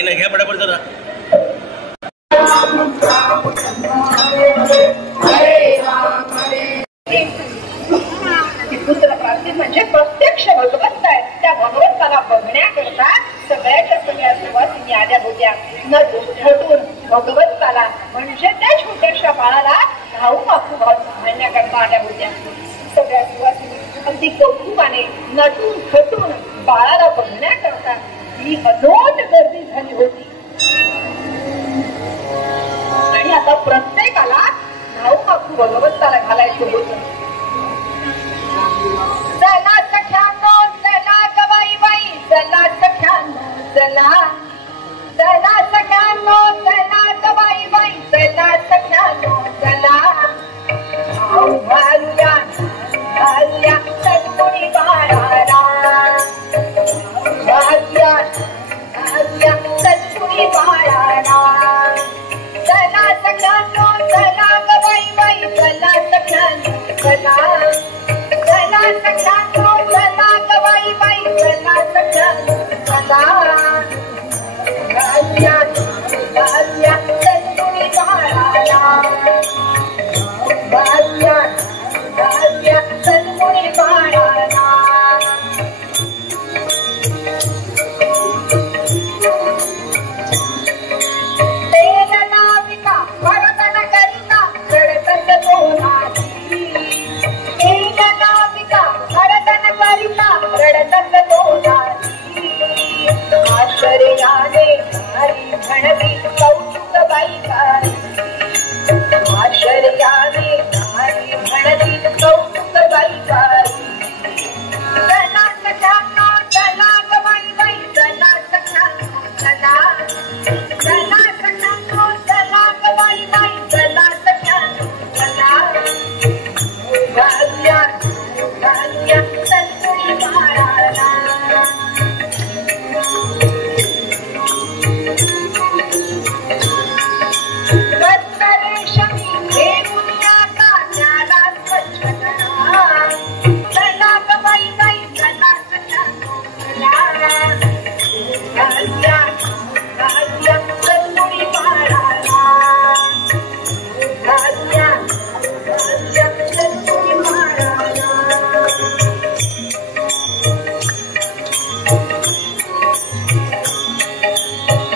काही नाही, घ्या पटापट जरा. पुत्रप्राप्ती म्हणजे प्रत्यक्ष भगवंत आहे. त्या भगवंताला बघण्याकरता सगळ्याच्या सगळ्या सुवासिनी आल्या होत्या. नटून भगवंताला म्हणजे त्या छोट्याशा बाळाला धाऊ माफू घालण्याकरता आल्या होत्या. सगळ्या सुवासिनी अगदी कौतुकाने नटून खटून बाळाला बघण्याकरता ही अनोट गर्दी झाली होती. आणि आता प्रत्येकाला धाऊ माफू भगवंताला घालायचं होतं. चला सख्यानो चला गबाई बाई, चला सख्यानो चला, चला सख्यानो चला गबाई बाई, चला सख्यानो चला. घालूया घालूया सद्गुणी बाळाला, घालूया घालूया सद्गुणी बाळाला. चला सख्यानो चला गबाई बाई, चला सख्यानो चला, चला सख्यानो चला गबाई बाई, चला सख्यानो चला. घालूया घालूया सद्गुणी बाळाला, घालूया घालूया सद्गुणी बाळाला. तेल लाविता वरदन करिता रडतंद तोनाची, तेल लाविता वरदन करिता रडतंद तोनाची. आश्चर्याने हरी म्हणवी कौतुक बाईकाची, आश्चर्याने हरी म्हणवी कौतुक बाईकाची. चला सख्यानो चला गबाई बाई, चला सख्यानो चला, चला सख्यानो चला गबाई बाई, चला सख्यानो चला. घालूया घालूया सद्गुणी बाळाला, रेशमी घेऊन आता त्याला स्वच्छ करा. चला गबाई बाई, चला सख्यानो चला. घालूया घालूया सद्गुणी बाळाला, घालूया घालूया सद्गुणी बाळाला.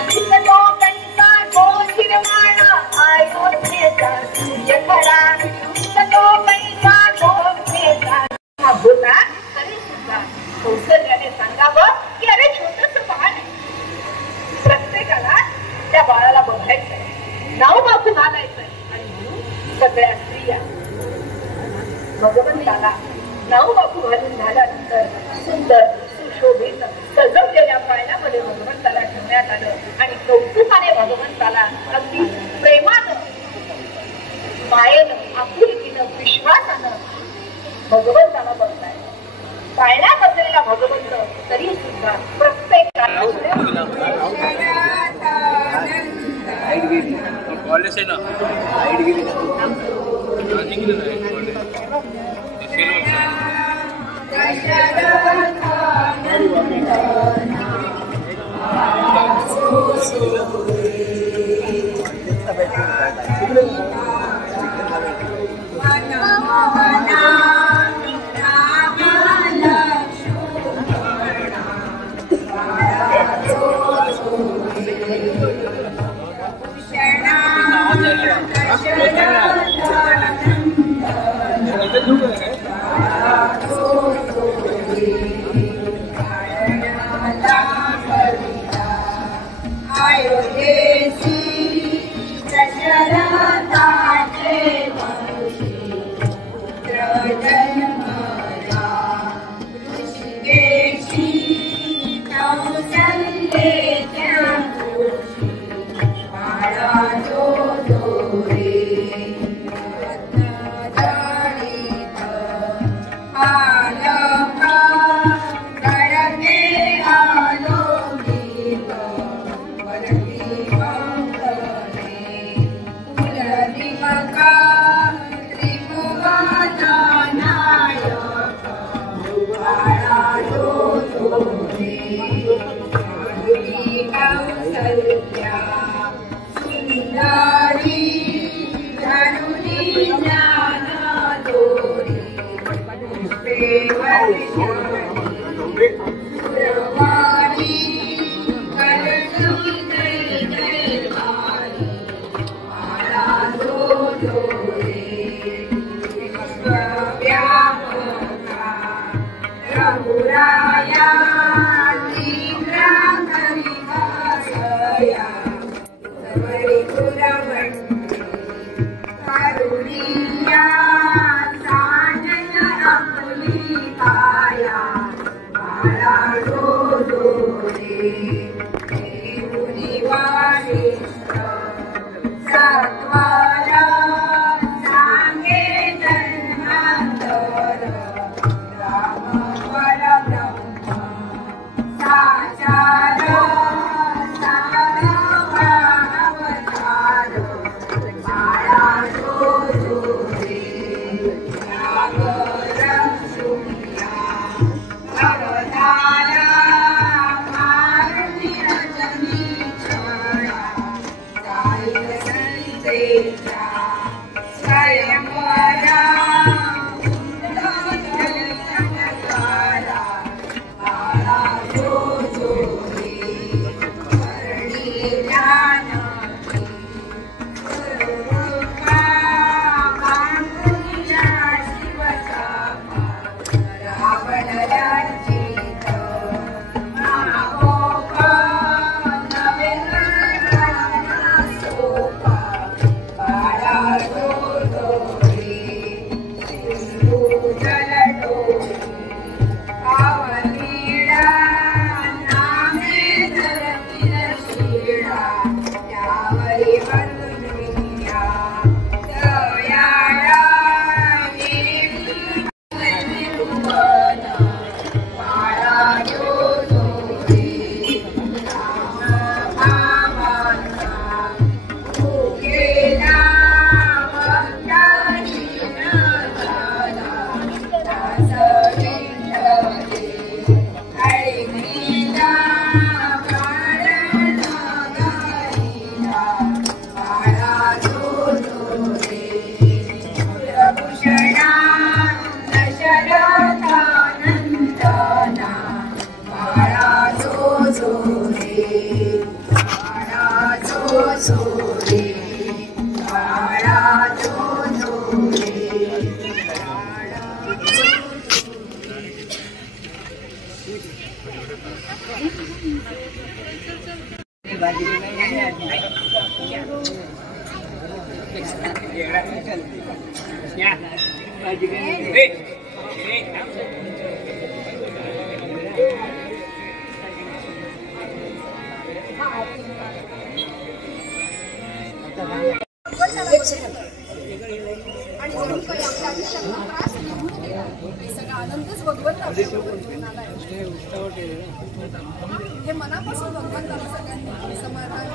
दिसतो कैसा गोशिरवाणा अयोध्येचा सूर्य खरा, दिसतो कैसा गोशिरवाणा होता. तरी सुद्धा कौशल्याने सांगावं की अरे छोटस बाळ आहे. प्रत्येकाला त्या बाळाला बघायचंय, नाव माफू घालायचंय. आणि म्हणून सगळ्या स्त्रिया भगवंताला नाव माफू घालून झाल्यानंतर सुंदर सुशोभित सजवलेल्या पाळण्यामध्ये भगवंताला ठेवण्यात आलं. आणि कौतुकाने भगवंताला अगदी प्रेमानं मायेनं आपुलकीनं विश्वासानं भगवंताला बघताय. पाळण्यात असलेला भगवंत तरी सुद्धा प्रत्येक हे मनापासून भगवंताला सगळ्यांनी समाधान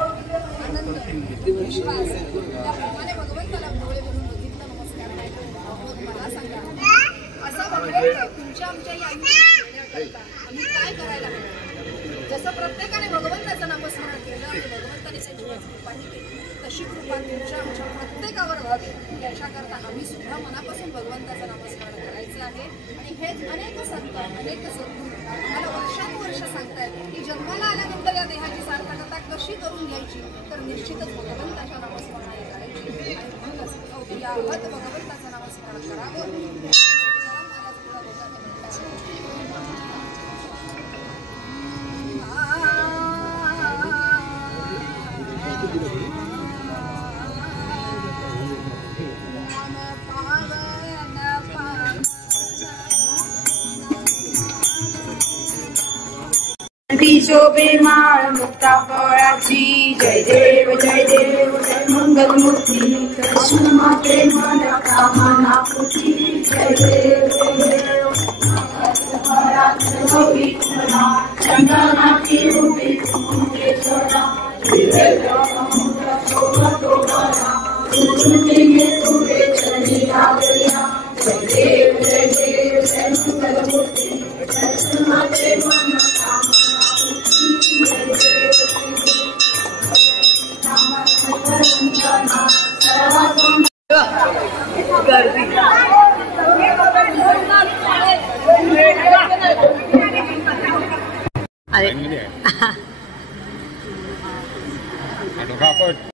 आनंद विश्वास त्याप्रमाणे भगवंताला डोळे भरून बघितलं नमस्कार काय मला सांगा असा भगवंत तुमच्या आमच्या या आयुष्यात आम्ही काय करायला हवं जसं प्रत्येकाने भगवंताचं नामस्मरण केलं आणि भगवंताने त्याची कृपा केली तशी कृपा तुमच्या आमच्या प्रत्येकावर व्हावी याच्याकरता आम्ही सुद्धा मनापासून भगवंताचं नामस्मरण करायचं आहे आणि हेच अनेक संत अनेक सद्गुरू आम्हाला वर्षानुवर्ष सांगतायत की जन्माला आल्यानंतर या देहाची सार्थकता कशी करून घ्यायची तर निश्चितच भगवंताच्या नामस्मरणाने करायची आणि म्हणूनच यावत भगवंताचं नामस्मरण करावं शोभे माळ मुक्ता फळाची जय देव जय मंगल मूर्ती कृष्ण माते मला कामना पुती जय देव चंदनाची उभी मुकेश्वरा तुझे चली आगया जय देव जय मंगल मूर्ती कृष्ण माते मला गर्दी. अरे